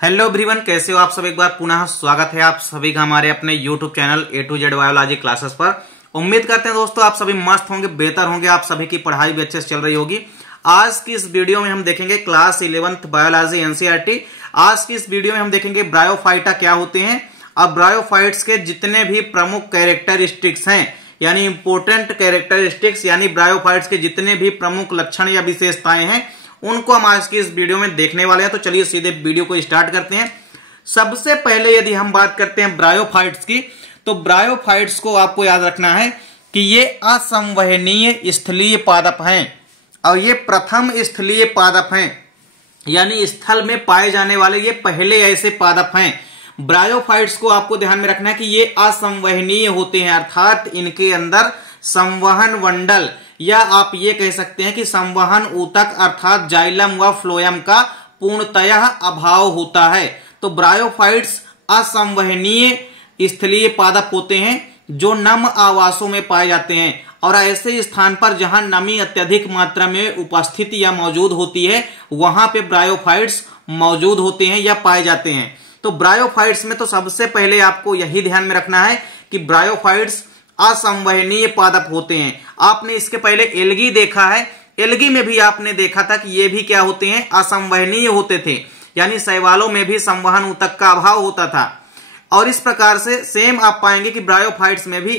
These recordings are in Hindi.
हेलो एवरीवन, कैसे हो आप सब। एक बार पुनः स्वागत है आप सभी का हमारे अपने YouTube channel A to Z biology classes पर। उम्मीद करते हैं दोस्तों आप सभी मस्त होंगे, बेहतर होंगे, आप सभी की पढ़ाई भी अच्छे से चल रही होगी। आज की इस वीडियो में हम देखेंगे क्लास 11th बायोलॉजी NCERT। आज की इस वीडियो में हम देखेंगे ब्रायोफाइटा क्या होते हैं। अब ब्रायोफाइट्स के जितने भी प्रमुख कैरेक्टरिस्टिक्स हैं, यानी इंपोर्टेंट कैरेक्टरिस्टिक्स, यानी ब्रायोफाइट्स के जितने भी प्रमुख लक्षण या विशेषताएं हैं, उनको हम आज की इस वीडियो में देखने वाले हैं। तो चलिए सीधे वीडियो को स्टार्ट करते हैं। सबसे पहले यदि हम बात करते हैं ब्रायोफाइट्स की, तो ब्रायोफाइट्स को आपको याद रखना है कि ये असंवहनीय स्थलीय पादप हैं और ये प्रथम स्थलीय पादप हैं, यानी स्थल में पाए जाने वाले ये पहले ऐसे पादप हैं। ब्रायोफाइट्स को आपको ध्यान में रखना है कि ये असंवहनीय होते हैं, अर्थात इनके अंदर संवहन मंडल या आप ये कह सकते हैं कि संवहन ऊतक अर्थात जाइलम व फ्लोएम का पूर्णतः अभाव होता है। तो ब्रायोफाइट्स असंवहनीय स्थलीय पादप होते हैं जो नम आवासों में पाए जाते हैं और ऐसे स्थान पर जहां नमी अत्यधिक मात्रा में उपस्थित या मौजूद होती है वहां पे ब्रायोफाइट्स मौजूद होते हैं या पाए जाते हैं। तो ब्रायोफाइट्स में तो सबसे पहले आपको यही ध्यान में रखना है कि ब्रायोफाइट्स असंवहनीय पादप होते हैं। आपने इसके पहले एल्गी देखा है, एल्गी में भी आपने देखा था कि ये भी क्या होते हैं, असंवहनीय होते थे, यानी शैवालों में भी संवहन ऊतक का अभाव होता था। और इस प्रकार से सेम आप पाएंगे कि ब्रायोफाइट्स में भी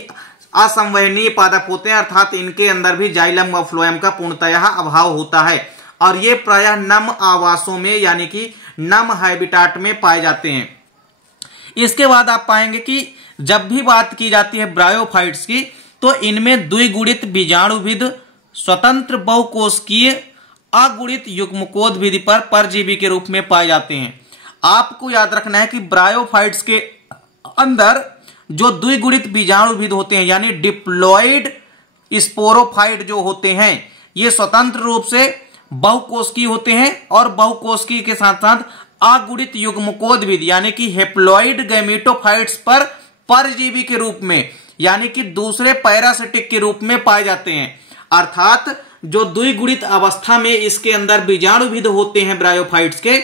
असंवहनीय पादप होते हैं, अर्थात इनके अंदर भी जाइलम व फ्लोएम का पूर्णतः अभाव होता है और ये प्रायः नम आवासों में यानी कि नम हैबिटाट में पाए जाते हैं। इसके बाद आप पाएंगे कि जब भी बात की जाती है ब्रायोफाइट्स की, तो इनमें द्विगुणित बीजाणुविद स्वतंत्र बहुकोशिकीय अगुणित युग्मकोद्भिद पर परजीवी के रूप में पाए जाते हैं। आपको याद रखना है कि ब्रायोफाइट्स के अंदर जो द्विगुणित बीजाणुविद होते हैं, यानी डिप्लॉइड स्पोरोफाइट जो होते हैं, ये स्वतंत्र रूप से बहुकोशिकीय होते हैं और बहुकोशिकीय के साथ साथ अगुणित युग्मकोद्भिद यानी कि हेप्लॉइड गैमेटोफाइट्स पर परजीवी के रूप में यानी कि दूसरे पैरासिटिक के रूप में पाए जाते हैं। अर्थात जो द्विगुणित अवस्था में इसके अंदर बीजाणुविद होते हैं ब्रायोफाइट्स के,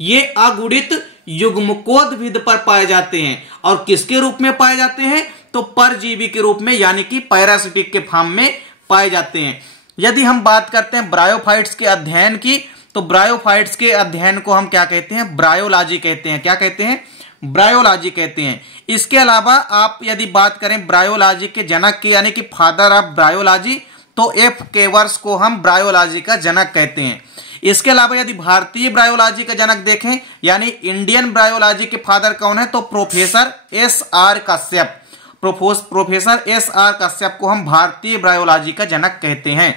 ये अगुणित युग्मकोद्भिद पर पाए जाते हैं और किसके रूप में पाए जाते हैं, तो परजीवी के रूप में यानी कि पैरासिटिक के फॉर्म में पाए जाते हैं। यदि हम बात करते हैं ब्रायोफाइट्स के अध्ययन की, तो ब्रायोफाइट्स के अध्ययन को हम क्या कहते हैं, ब्रायोलॉजी कहते हैं। क्या कहते हैं, ब्रायोलॉजी कहते हैं। इसके अलावा आप यदि बात करें ब्रायोलॉजी के जनक की यानी कि फादर ऑफ ब्रायोलॉजी, तो F केवर्स को हम ब्रायोलॉजी का जनक कहते हैं। इसके अलावा यदि भारतीय ब्रायोलॉजी का जनक देखें यानी इंडियन ब्रायोलॉजी के फादर कौन है, तो professor SR Kashyap. Professor SR Kashyap को हम भारतीय ब्रायोलॉजी का जनक कहते हैं।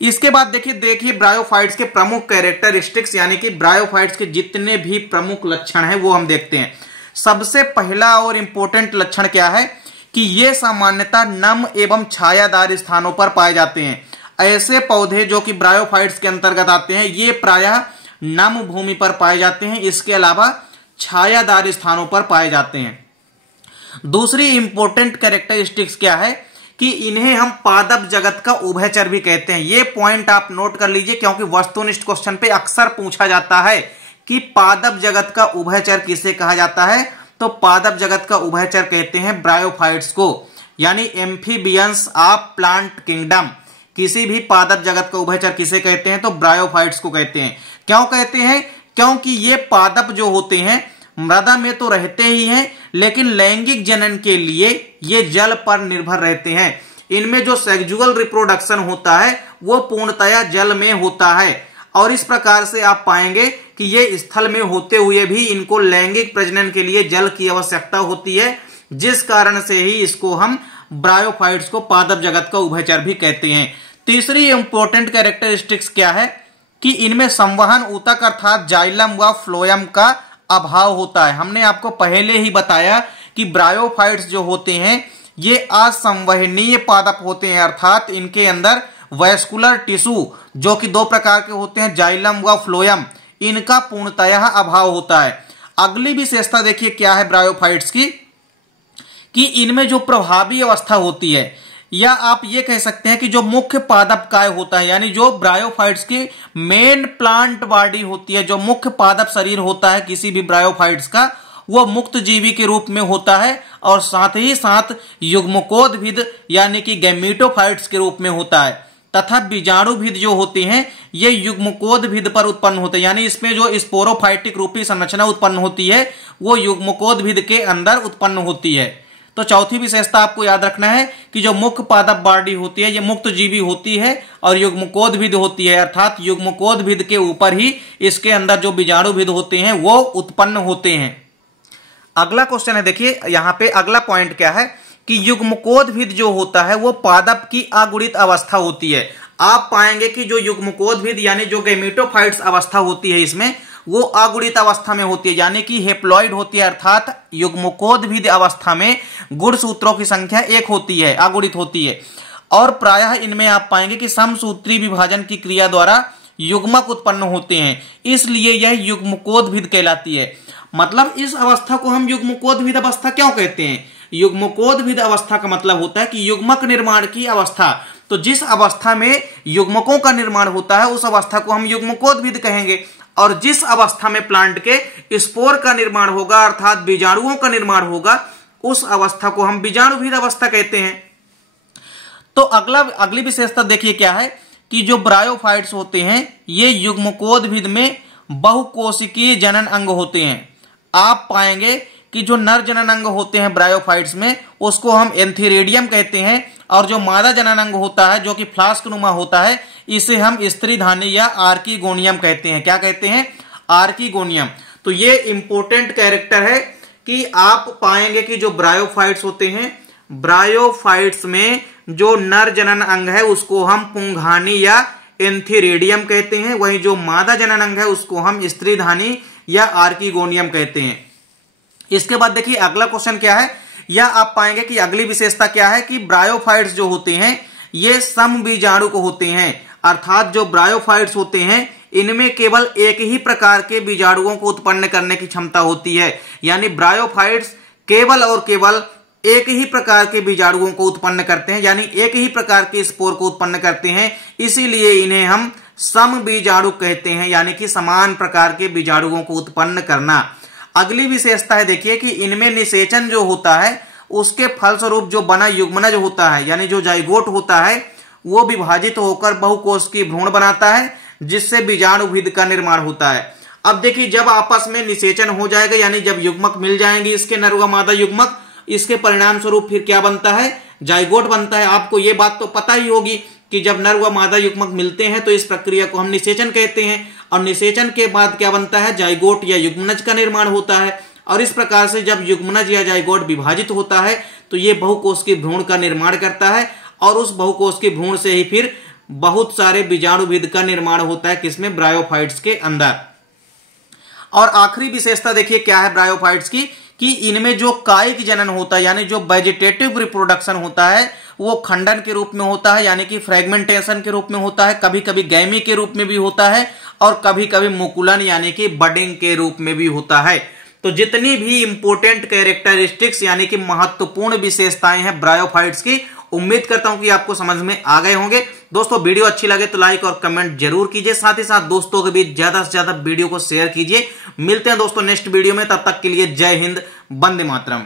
इसके बाद देखिए ब्रायोफाइट्स के प्रमुख कैरेक्टरिस्टिक्स यानी कि ब्रायोफाइट्स के जितने भी प्रमुख लक्षण हैं वो हम देखते हैं। सबसे पहला और इंपॉर्टेंट लक्षण क्या है कि ये सामान्यतः नम एवं छायादार स्थानों पर पाए जाते हैं। ऐसे पौधे जो कि ब्रायोफाइट्स के अंतर्गत आते हैं ये प्रायः नम भूमि पर पाए जाते हैं, इसके अलावा छायादार स्थानों पर पाए जाते हैं। दूसरी इंपॉर्टेंट कैरेक्टरिस्टिक्स क्या है कि इन्हें हम पादप जगत का उभयचर भी कहते हैं। ये पॉइंट आप नोट कर लीजिए क्योंकि वस्तुनिष्ठ क्वेश्चन पे अक्सर पूछा जाता है कि पादप जगत का उभयचर किसे कहा जाता है, तो पादप जगत का उभयचर कहते हैं ब्रायोफाइट्स को, यानी एम्फीबियंस ऑफ प्लांट किंगडम। किसी भी पादप जगत का उभयचर किसे कहते हैं, तो ब्रायोफाइट्स को कहते हैं। क्यों कहते हैं, क्योंकि ये पादप जो होते हैं मृदा में तो रहते ही हैं, लेकिन लैंगिक जनन के लिए ये जल पर निर्भर रहते हैं। इनमें जो सेक्सुअल रिप्रोडक्शन होता है वो पूर्णतया जल में होता है और इस प्रकार से आप पाएंगे कि ये स्थल में होते हुए भी इनको लैंगिक प्रजनन के लिए जल की आवश्यकता होती है, जिस कारण से ही इसको हम ब्रायोफाइट्स को पादप जगत का उभयचर भी कहते हैं। तीसरी इंपॉर्टेंट कैरेक्टरिस्टिक्स क्या है कि इनमें संवहन ऊतक अर्थात जाइलम व फ्लोएम का अभाव होता है। हमने आपको पहले ही बताया कि ब्रायोफाइट्स जो होते हैं ये असंवहनीय पादप होते हैं, अर्थात इनके अंदर वैस्कुलर टिश्यू जो कि दो प्रकार के होते हैं, जाइलम व फ्लोएम, इनका पूर्णतः अभाव होता है। अगली विशेषता देखिए क्या है ब्रायोफाइट्स की कि इनमें जो प्रभावी अवस्था होती है या आप ये कह सकते हैं कि जो मुख्य पादप काय होता है, यानी जो ब्रायोफाइट्स की मेन प्लांट बॉडी होती है, जो मुख्य पादप शरीर होता है किसी भी ब्रायोफाइट्स का, वो मुक्त जीवी के रूप में होता है और साथ ही साथ युग्मकोद्भिद यानी कि गैमेटोफाइट्स के रूप में होता है, तथा बीजाणुभिद जो होते हैं ये युग्मकोद्भिद पर उत्पन्न होते हैं, यानी इसमें जो स्पोरोफाइटिक रूपी संरचना उत्पन्न होती है वो युग्मकोद्भिद के अंदर उत्पन्न होती है। तो चौथी विशेषता आपको याद रखना है कि जो मुख्य पादप बॉडी होती है ये मुक्त जीवी होती है और युग्मकोद्भिद होती है, अर्थात युग्मकोद्भिद के ऊपर ही इसके अंदर जो बीजाणुभिद होते हैं वो उत्पन्न होते हैं। अगला क्वेश्चन है, देखिए यहां पे अगला पॉइंट क्या है कि युग्मकोद्भिद जो होता है वो पादप की अगुणित अवस्था होती है। आप पाएंगे कि जो युग्मकोद्भिद यानी जो गैमेटोफाइट्स अवस्था होती है इसमें वो अगुणित अवस्था में होती है, यानी कि हेप्लॉइड होती है, अर्थात युग्मकोद्भिद अवस्था में गुणसूत्रों की संख्या 1 होती है, अगुणित होती है। और प्रायः इनमें आप पाएंगे कि समसूत्री विभाजन की क्रिया द्वारा युग्मक उत्पन्न होते हैं, इसलिए यह युग्मकोद्भिद कहलाती है। मतलब इस अवस्था को हम युग्मकोद्भिद अवस्था क्यों कहते हैं? युग्मकोद्भिद अवस्था का मतलब होता है कि युग्मक निर्माण की अवस्था। तो जिस अवस्था में युग्मकों का निर्माण होता है उस अवस्था को हम युग्मकोद्भिद कहेंगे, और जिस अवस्था में प्लांट के स्पोर का निर्माण होगा अर्थात बीजाणुओं का निर्माण होगा उस अवस्था को हम बीजाणुभिद अवस्था कहते हैं। तो अगली विशेषता देखिए क्या है कि जो ब्रायोफाइट्स होते हैं ये युग्मकोद्भिद में बहुकोशिकीय जनन अंग होते हैं। आप पाएंगे कि जो नर जनन अंग होते हैं ब्रायोफाइट्स में उसको हम एंथीरेडियम कहते हैं, और जो मादा जनन अंग होता है जो कि फ्लास्क नुमा होता है इसे हम स्त्रीधानी या आर्कीगोनियम कहते हैं। क्या कहते हैं? आर्कीगोनियम। तो ये इंपॉर्टेंट कैरेक्टर है कि आप पाएंगे कि जो ब्रायोफाइट्स होते हैं, ब्रायोफाइट्स में जो नर जनन अंग है उसको हम पुंघानी या एंथीरेडियम कहते हैं, वहीं जो मादा जनन अंग है उसको हम स्त्रीधानी या आर्कीगोनियम कहते हैं। इसके बाद देखिए अगला क्वेश्चन क्या है, या आप पाएंगे कि अगली विशेषता क्या है कि ब्रायोफाइट्स जो होते हैं ये समबीजाणुक होते हैं, अर्थात जो ब्रायोफाइट्स होते हैं इनमें केवल एक ही प्रकार के बीजाणुओं को उत्पन्न करने की क्षमता होती है, यानी ब्रायोफाइट्स केवल और केवल एक ही प्रकार के बीजाणुओं को उत्पन्न करते हैं, यानी एक ही प्रकार के स्पोर को उत्पन्न करते हैं, इसीलिए इन्हें हम समबीजाणुक कहते हैं, यानी कि समान प्रकार के बीजाणुओं को उत्पन्न करना। अगली विशेषता है देखिए कि इनमें निषेचन जो होता है उसके फलस्वरूप जो बना युग्मनज होता है यानी जो जाइगोट होता है वो विभाजित होकर बहुकोश की भ्रूण बनाता है जिससे बीजाणुभिद का निर्माण होता है। अब देखिए जब आपस में निषेचन हो जाएगा यानी जब युग्मक मिल जाएंगे इसके नर व मादा युग्मक, इसके परिणाम स्वरूप फिर क्या बनता है? जाइगोट बनता है। आपको ये बात तो पता ही होगी कि जब नर व मादा युग्मक मिलते हैं तो इस प्रक्रिया को हम निषेचन कहते हैं, और निषेचन के बाद क्या बनता है? जाइगोट या युग्मनज का निर्माण होता है। और इस प्रकार से जब युग्मनज या जाइगोट विभाजित होता है तो ये बहुकोश की भ्रूण का निर्माण करता है, और उस बहुकोश की भ्रूण से ही फिर बहुत सारे बीजाणुभिद का निर्माण होता है, किसमें? ब्रायोफाइट्स के अंदर। और आखिरी विशेषता देखिए क्या है ब्रायोफाइट्स की कि इनमें जो कायिक जनन होता है यानी जो वेजिटेटिव रिप्रोडक्शन होता है वो खंडन के रूप में होता है, यानी कि फ्रेगमेंटेशन के रूप में होता है, कभी कभी गैमी के रूप में भी होता है, और कभी कभी मुकुलन यानी कि बडिंग के रूप में भी होता है। तो जितनी भी इंपॉर्टेंट कैरेक्टरिस्टिक्स यानी कि महत्वपूर्ण विशेषताएं हैं ब्रायोफाइट्स की, उम्मीद करता हूं कि आपको समझ में आ गए होंगे। दोस्तों वीडियो अच्छी लगे तो लाइक और कमेंट जरूर कीजिए, साथ ही साथ दोस्तों के बीच ज्यादा से ज्यादा वीडियो को शेयर कीजिए। मिलते हैं दोस्तों नेक्स्ट वीडियो में, तब तक के लिए जय हिंद, वंदे मातरम।